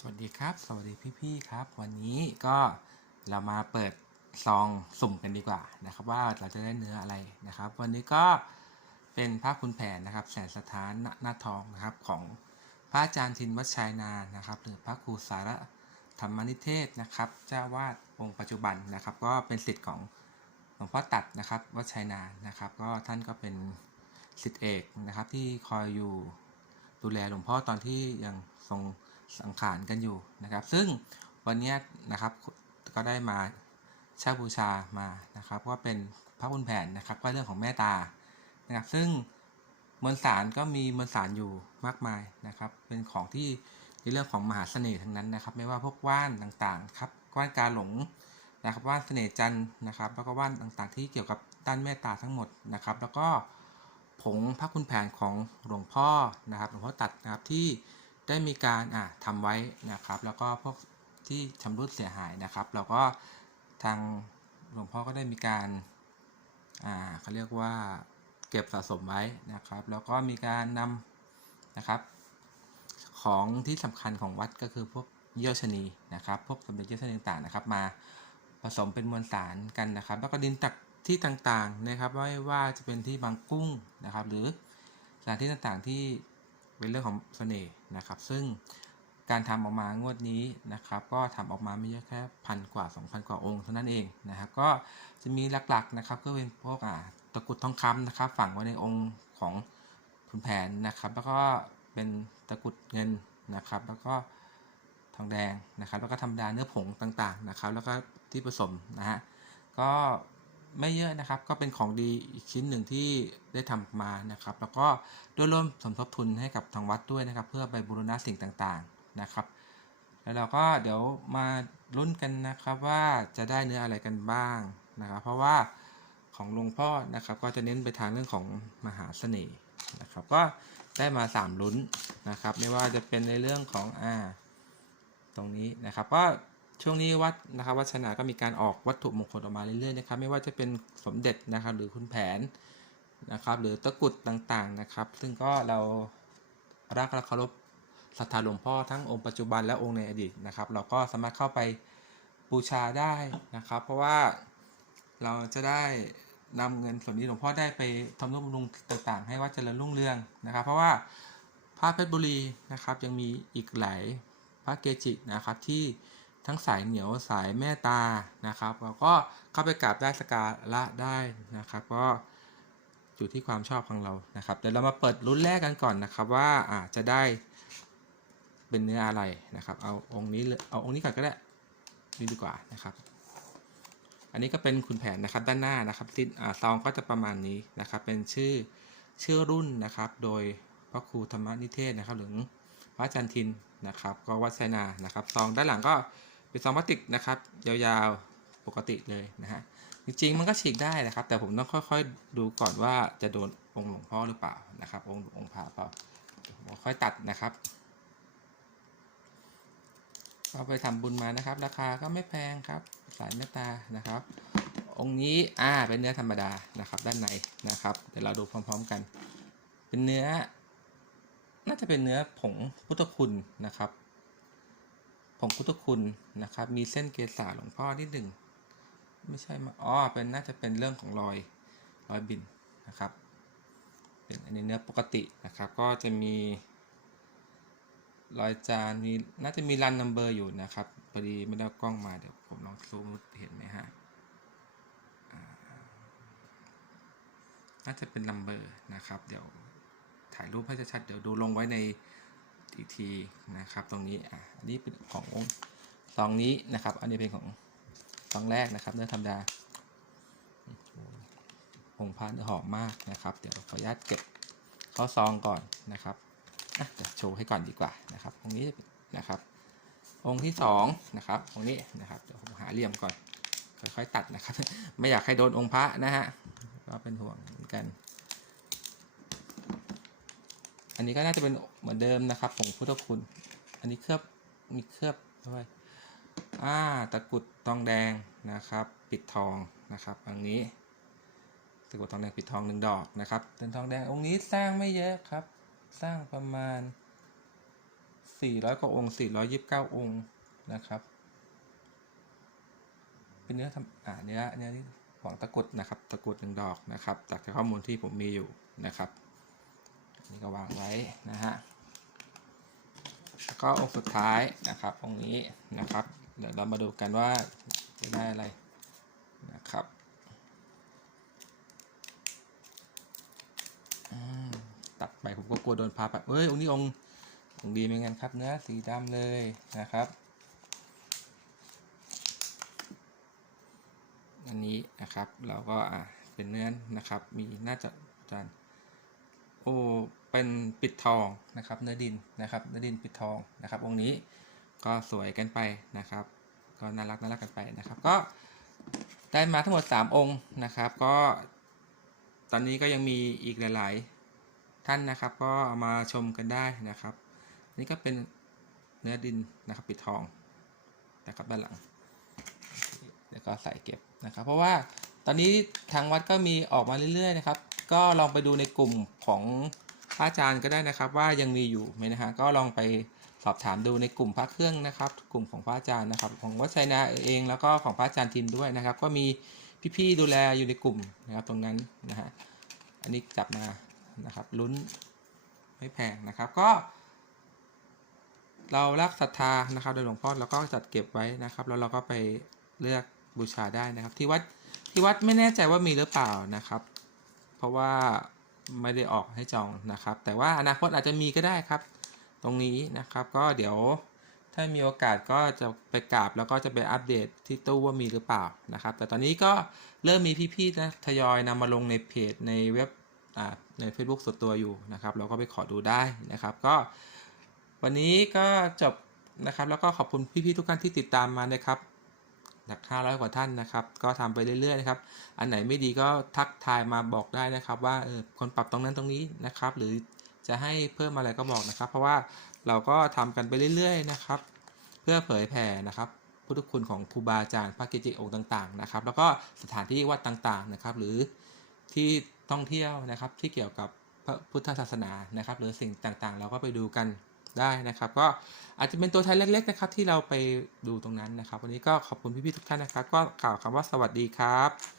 สวัสดีครับ สวัสดีพี่ๆครับ วันนี้ก็เรามาเปิดซองสุ่มกันดีกว่านะครับ ว่าเราจะได้เนื้ออะไรนะครับ วันนี้ก็เป็นพระคุณแผนนะครับ แสนสถานหน้าทองนะครับของพระอาจารย์ทินวัชชัยนานะครับ หรือพระครูสารธรรมนิเทศนะครับ เจ้าวาดองค์ปัจจุบันนะครับ ก็เป็นศิษย์ของหลวงพ่อตัดนะครับวัชชัยนานะครับ ก็ท่านก็เป็นศิษย์เอกนะครับที่คอยอยู่ดูแลหลวงพ่อตอนที่ยังทรง สังขารกันอยู่นะครับ ซึ่งวันนี้นะครับก็ได้มาเช่าบูชามานะครับว่าเป็นพระคุณแผนนะครับ ก็เรื่องของแม่ตานะครับ ซึ่งมวลสารก็มีมวลสารอยู่มากมายนะครับ เป็นของที่ในเรื่องของมหาเสน่ห์ทั้งนั้นนะครับ ไม่ว่าพวกว่านต่างๆครับว่านกาหลงนะครับว่านเสน่ห์จันนะครับแล้วก็ว่านต่างๆ ที่เกี่ยวกับด้านเมตตาทั้งหมดนะครับ แล้วก็ผงพระคุณแผนของหลวงพ่อนะครับหลวงพ่อตัดนะครับที่ ได้มีการอะทำไว้นะครับ แล้วก็พวกที่ชำรุดเสียหายนะครับแล้วก็ทางหลวงพ่อก็ได้มีการอ่าเขาเรียกว่าเก็บสะสมไว้นะครับ แล้วก็มีการนำนะครับของที่สำคัญของวัดก็คือพวกเยี่ยวชนีนะครับ พวกสมเด็จเยี่ยวชนีต่างๆนะครับ มาผสมเป็นมวลสารกันนะครับ แล้วก็ดินตักที่ต่างๆนะครับ ไม่ว่าจะเป็นที่บางกุ้งนะครับ หรือสถานที่ต่างๆที่ เป็นเรื่องของเสน่ห์นะครับ ซึ่งการทำออกมางวดนี้นะครับ ก็ทำออกมาไม่เยอะแค่พันกว่า 2,000 กว่าองค์เท่านั้นเองนะครับก็จะมีหลักๆนะครับก็เป็นพวกอ่าตะกุดทองคำนะครับ ฝังไว้ในองค์ของคุณแผนนะครับ แล้วก็เป็นตะกุดเงินนะครับ แล้วก็ทองแดงนะครับ แล้วก็ธรรมดาเนื้อผงต่างๆนะครับ แล้วก็ที่ผสมนะฮะก็ ไม่เยอะนะครับก็เป็นของดีอีกชิ้นหนึ่งที่ได้ทำมานะครับ แล้วก็ด้วยร่วมสมทบทุนให้กับทางวัดด้วยนะครับ เพื่อไปบูรณะสิ่งต่างๆนะครับ แล้วเราก็เดี๋ยวมาลุ้นกันนะครับว่าจะได้เนื้ออะไรกันบ้างนะครับ เพราะว่าของหลวงพ่อนะครับ ก็จะเน้นไปทางเรื่องของมหาเสน่ห์นะครับ ก็ได้มาสามลุ้นนะครับ ไม่ว่าจะเป็นในเรื่องของอ่าตรงนี้นะครับ ก็ ช่วงนี้วัดนะครับวัดชนาก็มีการออกวัตถุมงคลออกมาเรื่อยๆนะครับ ไม่ว่าจะเป็นสมเด็จนะครับ หรือคุณแผนนะครับ หรือตะกุดต่างๆนะครับ ซึ่งก็เรารักและเคารพศรัทธาหลวงพ่อทั้งองค์ปัจจุบันและองค์ในอดีตนะครับ เราก็สามารถเข้าไปบูชาได้นะครับ เพราะว่าเราจะได้นำเงินส่วนนี้หลวงพ่อได้ไปทำนุบำรุงต่างๆ ให้วัดเจริญรุ่งเรืองนะครับ เพราะว่าพระเพชรบุรีนะครับยังมีอีกหลายพระเกจินะครับที่ ทั้งสายเหนียวสายแม่ตานะครับแล้วก็เข้าไปกราบได้สการะได้นะครับ ก็อยู่ที่ความชอบของเรานะครับเดี๋ยวเรามาเปิดรุ่นแรกกันก่อนนะครับว่าอาจจะได้เป็นเนื้ออะไรนะครับ เอาองค์นี้เอาองค์นี้ก่อนก็ได้นี่ดีกว่านะครับ อันนี้ก็เป็นคุณแผนนะครับด้านหน้านะครับติดอ่าซองก็จะประมาณนี้นะครับ เป็นชื่อชื่อรุ่นนะครับ โดยพระครูธรรมนิเทศนะครับ หรือพระอาจารย์ทินนะครับ ก็วัดไซนานะครับซองด้านหลังก็ เป็นซองพลาสติกนะครับ ยาวๆปกติเลยนะฮะจริงๆมันก็ฉีกได้นะครับ แต่ผมต้องค่อยๆดูก่อนว่าจะโดนองค์หลวงพ่อหรือเปล่านะครับ องค์องค์พระเปล่าค่อยตัดนะครับก็ไปทำบุญมานะครับ ราคาก็ไม่แพงครับสายเมตตานะครับ องค์นี้อ่าเป็นเนื้อธรรมดานะครับ ด้านในนะครับเดี๋ยวเราดูพร้อม ๆกัน เป็นเนื้อ น่าจะเป็นเนื้อผงพุทธคุณนะครับ งพุทธคุณนะครับ มีเส้นเกษาหลวงพ่อนิดหนึ่งไม่ใช่มาอ๋อเป็นน่าจะเป็นเรื่องของรอยรอยบินนะครับ เป็นอันนี้เนื้อปกตินะครับ ก็จะมีรอยจานมีน่าจะมีรันนัมเบอร์อยู่นะครับพอดีไม่ได้กล้องมาเดี๋ยวผมลองซูมเห็นไหมฮะน่าจะเป็นนัมเบอร์นะครับ เดี๋ยวถ่ายรูปให้ชัดเดี๋ยวดูลงไว้ใน อีกทีนะครับ ตรงนี้อะอันนี้เป็นของซองนี้นะครับ อันนี้เป็นของซองแรกนะครับ เนื้อธรรมดาผงพานเนื้อหอมมากนะครับ เดี๋ยวขออนุญาตเก็บเข้าซองก่อนนะครับอะเดี๋ยวโชว์ให้ก่อนดีกว่านะครับองค์นี้นะครับองค์ที่สองนะครับองค์นี้นะครับเดี๋ยวผมหาเหลี่ยมก่อนค่อยๆตัดนะครับ ไม่อยากให้โดนองค์พระนะฮะก็เป็นห่วงเหมือนกัน อันนี้ก็น่าจะเป็นเหมือนเดิมนะครับผงพุทธคุณ อันนี้เคลือบมีเคลือบด้วยอ่าตะกรุดทองแดงนะครับ ปิดทองนะครับอันนี้ตะกรุดทองแดงปิดทองหนึ่งดอกนะครับเป็นทองแดงองค์นี้สร้างไม่เยอะครับ สร้างประมาณสี่ร้อยกว่าองค์สี่ร้อยยิบเก้าองค์นะครับเป็นเนื้อทำอ่าเนื้อเนื้อที่ของตะกรุดนะครับ ตะกรุดหนึ่งดอกนะครับ จากข้อมูลที่ผมมีอยู่นะครับ นี่ก็วางไว้นะฮะแล้วก็องค์สุดท้ายนะครับองค์นี้นะครับ เดี๋ยวเรามาดูกันว่าจะได้อะไรนะครับตัดไปผมก็กลัวโดนพาไปเอ้ยองค์นี้องค์องค์ดีเหมือนกันครับ เนื้อสีดำเลยนะครับ อันนี้นะครับเราก็อ่าเป็นเนื้อนะครับ มีน่าจะจานโอ้ เป็นปิดทองนะครับเนื้อดินนะครับเนื้อดินปิดทองนะครับองค์นี้ก็สวยกันไปนะครับ ก็น่ารักน่ารักกันไปนะครับ ก็ได้มาทั้งหมด 3 องค์นะครับ ก็ตอนนี้ก็ยังมีอีกหลาย ๆ ท่านนะครับ ก็เอามาชมกันได้นะครับ นี่ก็เป็นเนื้อดินนะครับปิดทองนะครับด้านหลังเดี๋ยวก็ใส่เก็บนะครับ เพราะว่าตอนนี้ทางวัดก็มีออกมาเรื่อย ๆ นะครับ ก็ลองไปดูในกลุ่มของ ระอาจารย์ก็ได้นะครับว่ายังมีอยู่ไหมนะฮะก็ลองไปสอบถามดูในกลุ่มพระเครื่องนะครับ กลุ่มของพระอาจารย์นะครับ ของวัดไซนาเองแล้วก็ของพระอาจารย์ทินด้วยนะครับ ก็มีพี่ๆดูแลอยู่ในกลุ่มนะครับตรงนั้นนะฮะอันนี้จับมานะครับลุ้นไม่แพงนะครับก็ เรารักศรัทธานะครับโดยหลวงพ่อเราก็จัดเก็บไว้นะครับ แล้วเราก็ไปเลือกบูชาได้นะครับ ที่วัดที่วัดไม่แน่ใจว่ามีหรือเปล่านะครับ เพราะว่า ไม่ได้ออกให้จองนะครับ แต่ว่าอนาคตอาจจะมีก็ได้ครับ ตรงนี้นะครับก็เดี๋ยวถ้ามีโอกาสก็จะไปกราบแล้วก็จะไปอัปเดตที่ตู้ว่ามีหรือเปล่านะครับ แต่ตอนนี้ก็เริ่มมีพี่ๆนะทยอยนำมาลงในเพจในเว็บใน Facebook ส่วนตัวอยู่นะครับ เราก็ไปขอดูได้นะครับ ก็ วันนี้ก็จบนะครับ แล้วก็ขอบคุณพี่ๆทุกท่านที่ติดตามมานะครับ จาก500 กว่าท่านนะครับ ก็ทำไปเรื่อยๆนะครับ อันไหนไม่ดีก็ทักทายมาบอกได้นะครับว่าเออคนปรับตรงนั้นตรงนี้นะครับ หรือจะให้เพิ่มอะไรก็บอกนะครับ เพราะว่าเราก็ทำกันไปเรื่อยๆนะครับ เพื่อเผยแผ่นะครับพุทธคุณของครูบาอาจารย์พระเกจิองค์ต่างๆนะครับ แล้วก็สถานที่วัดต่างๆนะครับ หรือที่ท่องเที่ยวนะครับที่เกี่ยวกับพระพุทธศาสนานะครับ หรือสิ่งต่างๆ เราก็ไปดูกัน ได้นะครับ ก็อาจจะเป็นตัวไทยเล็ก ๆ นะครับ ที่เราไปดูตรงนั้นนะครับ วันนี้ก็ขอบคุณพี่ๆทุกท่านนะครับ ก็กล่าวคำว่าสวัสดีครับ